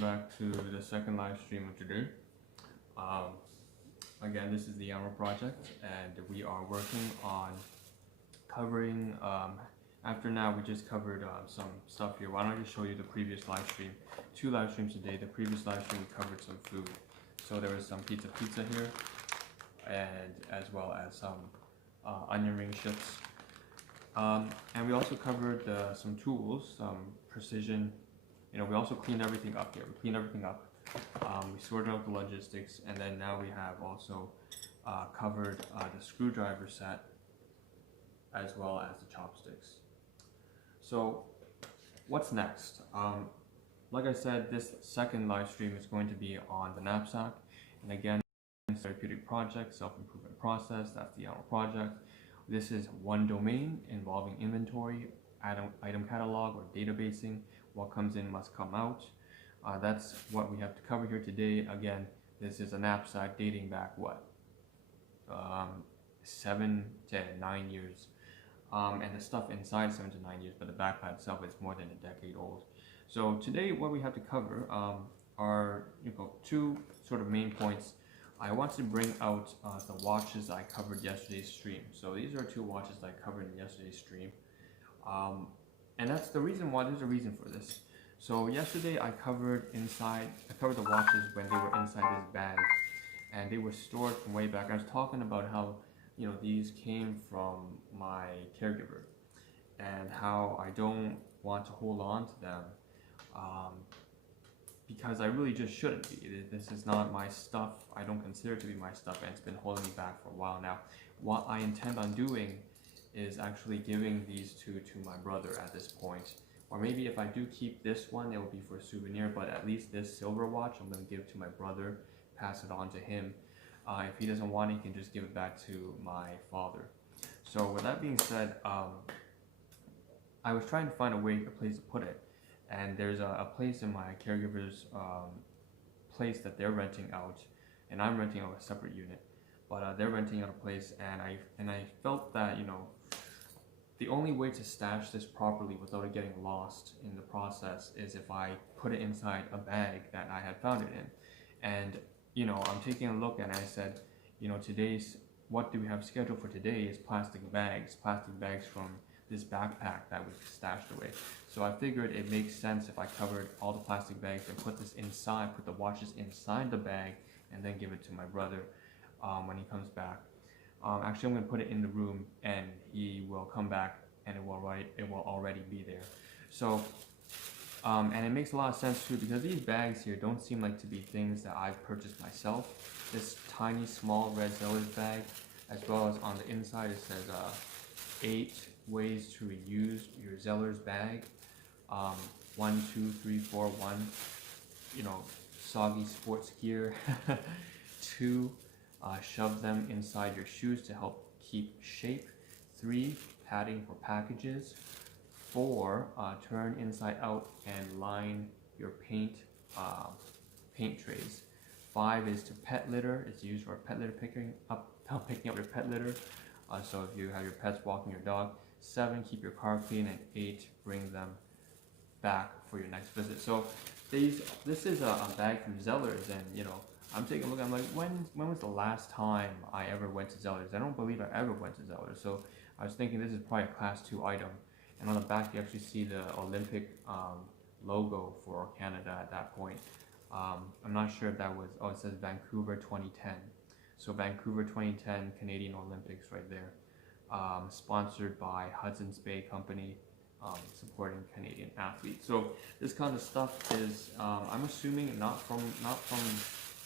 welcome back to the second live stream of today. Again, this is the Ahn Rho Project, and we are working on covering, after now we just covered some stuff here. Why don't I just show you the previous live stream? 2 live streams today. The previous live stream we covered some food. So there was some pizza here, and as well as some onion ring chips. And we also covered some tools, some precision. We also cleaned everything up here. We cleaned everything up. We sorted out the logistics, and then now we have also covered the screwdriver set as well as the chopsticks. So what's next? Like I said, this second live stream is going to be on the knapsack, and again, therapeutic project, self-improvement process. That's the Ahn Rho Project. This is one domain involving inventory, item catalog, or databasing. What comes in must come out. That's what we have to cover here today. Again, this is a knapsack dating back 7 to 9 years, and the stuff inside 7 to 9 years, but the backpack itself is more than a decade old. So today, what we have to cover are 2 sort of main points. I want to bring out the watches I covered yesterday's stream. So these are 2 watches I covered in yesterday's stream, and that's the reason why. There's a reason for this. So yesterday I covered the watches when they were inside this bag, and they were stored from way back. I was talking about how these came from my caregiver, and how I don't want to hold on to them because I really just shouldn't be. This is not my stuff. I don't consider it to be my stuff, and it's been holding me back for a while now. What I intend on doing is actually giving these 2 to my brother at this point. Or maybe if I do keep this one, it will be for a souvenir, but at least this silver watch I'm going to give to my brother, pass it on to him. If he doesn't want it, he can just give it back to my father. So with that being said, I was trying to find a place to put it. And there's a place in my caregiver's place that they're renting out, and I'm renting out a separate unit. But they're renting out a place, and I felt that, the only way to stash this properly without it getting lost in the process is if I put it inside a bag that I had found it in. And I'm taking a look, and I said, what do we have scheduled for today is plastic bags from this backpack that was stashed away. So I figured it makes sense if I covered all the plastic bags and put the watches inside the bag, and then give it to my brother when he comes back. Actually, I'm going to put it in the room, and he will come back, and it will already be there. So, and it makes a lot of sense too, because these bags here don't seem like to be things that I've purchased myself. This tiny, small red Zeller's bag, as well as on the inside it says 8 ways to reuse your Zeller's bag. 1, 2, 3, 4, 1. Soggy sports gear. 2. Shove them inside your shoes to help keep shape. 3. Padding for packages. 4. Turn inside out and line your paint trays. 5 is to pet litter. It's used for pet litter picking up your pet litter. So if you have your pets walking your dog. 7. Keep your car clean, and 8. Bring them back for your next visit. So this is a bag from Zeller's, and I'm taking a look. I'm like, when was the last time I ever went to Zeller's? I don't believe I ever went to Zeller's. So I was thinking this is probably a class 2 item. And on the back you actually see the Olympic logo for Canada at that point. I'm not sure if that was, it says Vancouver 2010. So Vancouver 2010 Canadian Olympics right there. Sponsored by Hudson's Bay Company, supporting Canadian athletes. So this kind of stuff is, I'm assuming not from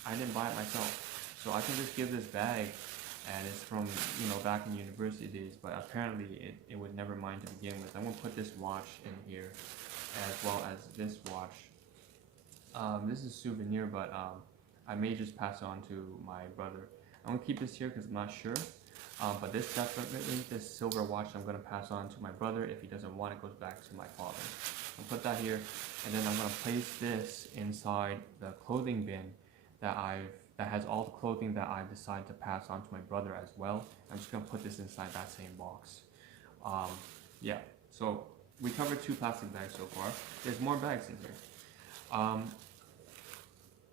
I didn't buy it myself, so I can just give this bag, and it's from back in university days, but apparently it was never mine to begin with. I'm gonna put this watch in here, as well as this watch. This is a souvenir, but I may just pass it on to my brother. I'm gonna keep this here because I'm not sure, but this silver watch I'm gonna pass on to my brother. If he doesn't want it, goes back to my father. I'll put that here, and then I'm gonna place this inside the clothing bin that has all the clothing that I've decided to pass on to my brother as well. I'm just gonna put this inside that same box. Yeah, so we covered 2 plastic bags so far. There's more bags in here.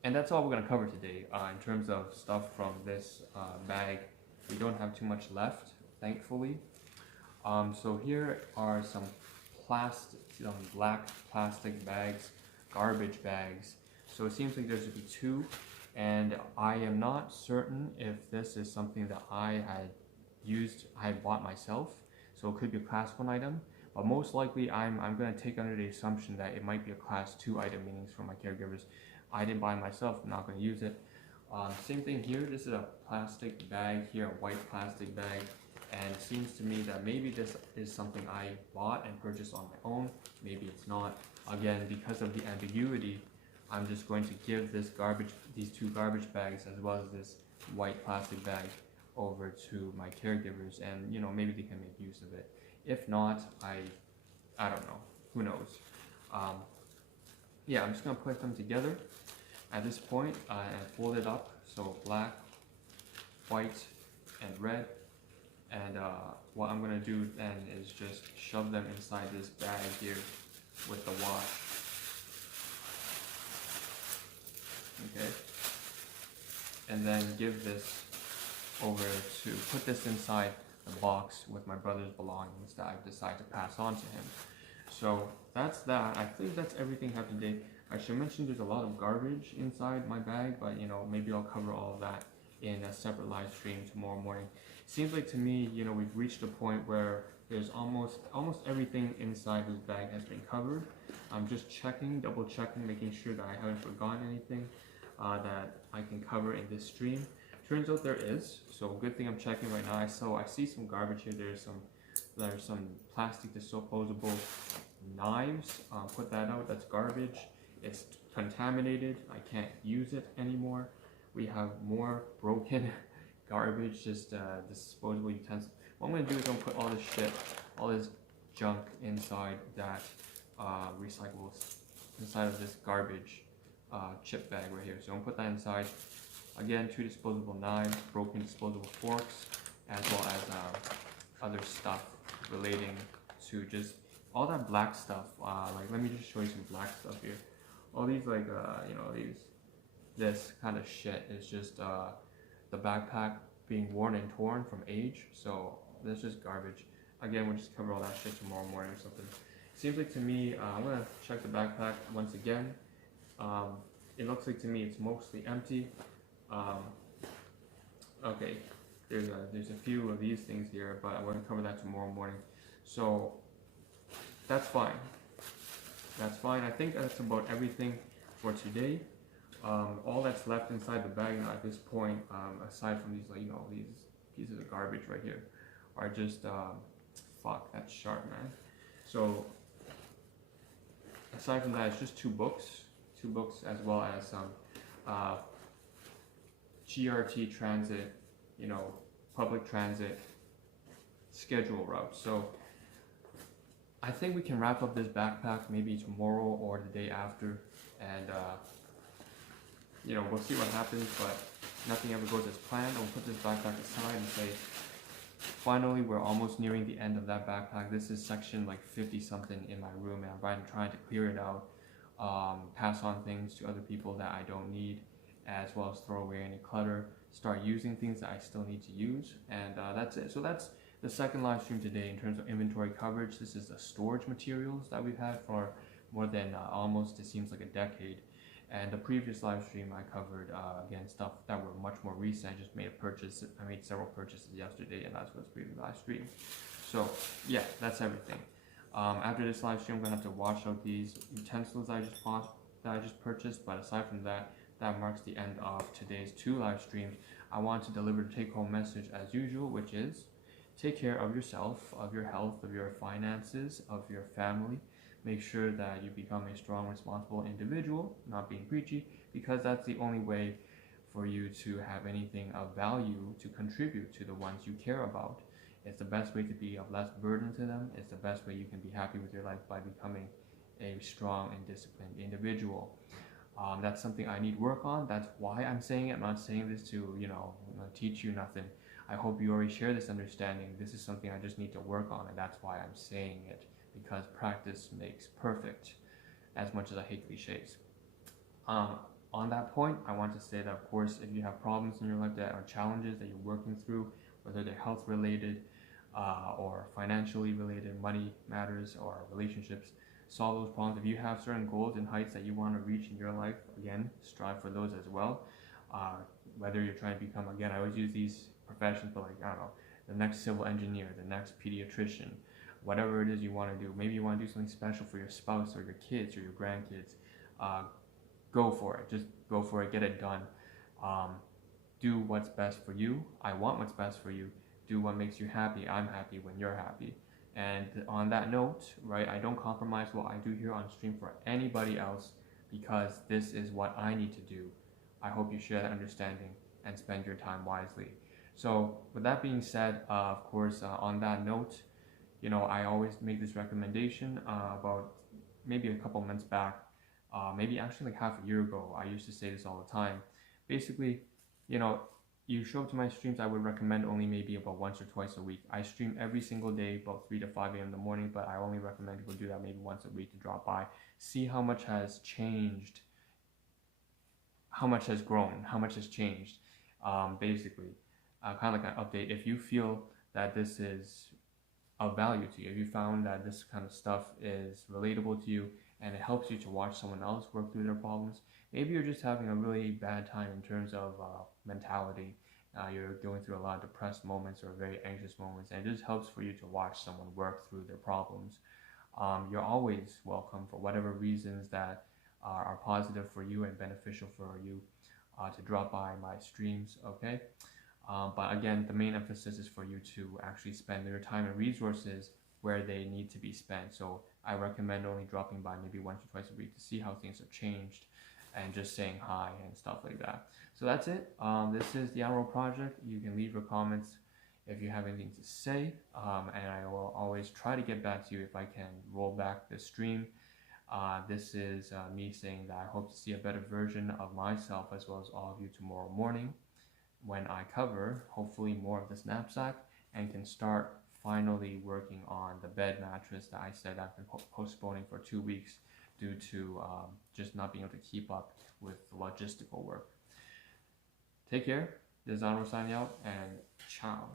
And that's all we're going to cover today. In terms of stuff from this bag, we don't have too much left, thankfully. So here are some black plastic bags, garbage bags. So it seems like there's to be two, and I am not certain if this is something that I had bought myself. So it could be a class 1 item, but most likely I'm going to take under the assumption that it might be a class 2 item, meaning for my caregivers. I didn't buy it myself, I'm not going to use it. Same thing here, this is a plastic bag here, a white plastic bag, and it seems to me that maybe this is something I bought and purchased on my own, maybe it's not. Again, because of the ambiguity, I'm just going to give these two garbage bags as well as this white plastic bag over to my caregivers, and maybe they can make use of it. If not, I don't know, who knows. Yeah, I'm just gonna put them together at this point and fold it up, so black, white, and red. And what I'm gonna do then is just shove them inside this bag here with the wash. Okay, and then give this over to put this inside the box with my brother's belongings that I've decided to pass on to him. So that's that. I think that's everything I have today. I should mention there's a lot of garbage inside my bag, but maybe I'll cover all of that in a separate live stream tomorrow morning. Seems like to me, we've reached a point where there's almost everything inside this bag has been covered. I'm just double checking, making sure that I haven't forgotten anything that I can cover in this stream. Turns out there is, so good thing I'm checking right now. I see some garbage here. There's some plastic disposable knives. Put that out. That's garbage. It's contaminated. I can't use it anymore. We have more broken garbage, just disposable utensils. What I'm gonna do is I'm gonna put all this junk inside that recyclables, inside of this garbage chip bag right here. So I'm gonna put that inside. Again, 2 disposable knives, broken disposable forks, as well as other stuff relating to just all that black stuff. Let me just show you some black stuff here. All these this kind of shit is just the backpack being worn and torn from age. So that's just garbage. Again, we'll just cover all that shit tomorrow morning or something. Seems like to me, I'm gonna check the backpack once again. It looks like to me it's mostly empty. Okay, there's a few of these things here, but I'm going to cover that tomorrow morning. So that's fine. That's fine. I think that's about everything for today. All that's left inside the bag now at this point, aside from these these pieces of garbage right here, are just fuck, that's sharp, man. So aside from that, it's just two books as well as some GRT transit, public transit schedule routes. So I think we can wrap up this backpack maybe tomorrow or the day after, and we'll see what happens, but nothing ever goes as planned. I'll put this backpack aside and say, finally, we're almost nearing the end of that backpack. This is section like 50 something in my room, and I'm trying to clear it out, pass on things to other people that I don't need, as well as throw away any clutter, start using things that I still need to use, and that's it. So that's the second live stream today in terms of inventory coverage. This is the storage materials that we've had for more than almost, it seems like a decade. And the previous live stream I covered, again, stuff that were much more recent. I just made I made several purchases yesterday, and that's what's previous live stream. So yeah, that's everything. After this live stream, I'm gonna have to wash out these utensils that I just purchased, but aside from that, that marks the end of today's 2 live streams. I want to deliver the take-home message as usual, which is take care of yourself, of your health, of your finances, of your family. Make sure that you become a strong, responsible individual, not being preachy, because that's the only way for you to have anything of value to contribute to the ones you care about. It's the best way to be of less burden to them. It's the best way you can be happy with your life, by becoming a strong and disciplined individual. That's something I need work on. That's why I'm saying it. I'm not saying this to, teach you nothing. I hope you already share this understanding. This is something I just need to work on, and that's why I'm saying it, because practice makes perfect, as much as I hate cliches. on that point, I want to say that, of course, if you have problems in your life that are challenges that you're working through, whether they're health related or financially related, money matters, or relationships, solve those problems. If you have certain goals and heights that you want to reach in your life, again, strive for those as well. Whether you're trying to become, again, I always use these professions, but like, I don't know, the next civil engineer, the next pediatrician, whatever it is you want to do. Maybe you want to do something special for your spouse or your kids or your grandkids. Go for it. Just go for it. Get it done. Do what's best for you. I want what's best for you. Do what makes you happy. I'm happy when you're happy. And on that note, right, I don't compromise what I do here on stream for anybody else because this is what I need to do. I hope you share that understanding and spend your time wisely. So with that being said, of course, on that note, you know, I always make this recommendation about maybe a couple months back, maybe actually like half a year ago. I used to say this all the time. Basically, you know, you show up to my streams, I would recommend only maybe about once or twice a week. I stream every single day, about 3 to 5 a.m. in the morning, but I only recommend people do that maybe once a week to drop by. See how much has changed, how much has grown, how much has changed. Basically, kind of like an update. If you feel that this is of value to you, if you found that this kind of stuff is relatable to you and it helps you to watch someone else work through their problems, maybe you're just having a really bad time in terms of mentality. You're going through a lot of depressed moments or very anxious moments, and it just helps for you to watch someone work through their problems. You're always welcome for whatever reasons that are positive for you and beneficial for you to drop by my streams, okay? But again, the main emphasis is for you to actually spend your time and resources where they need to be spent. So I recommend only dropping by maybe once or twice a week to see how things have changed and just saying hi and stuff like that. So that's it. This is the Ahn Rho Project. You can leave your comments if you have anything to say, and I will always try to get back to you if I can roll back the stream. This is me saying that I hope to see a better version of myself as well as all of you tomorrow morning when I cover hopefully more of this knapsack and can start finally working on the bed mattress that I said I've been postponing for 2 weeks due to just not being able to keep up with logistical work. Take care. This is Ahn Rho signing out, and ciao.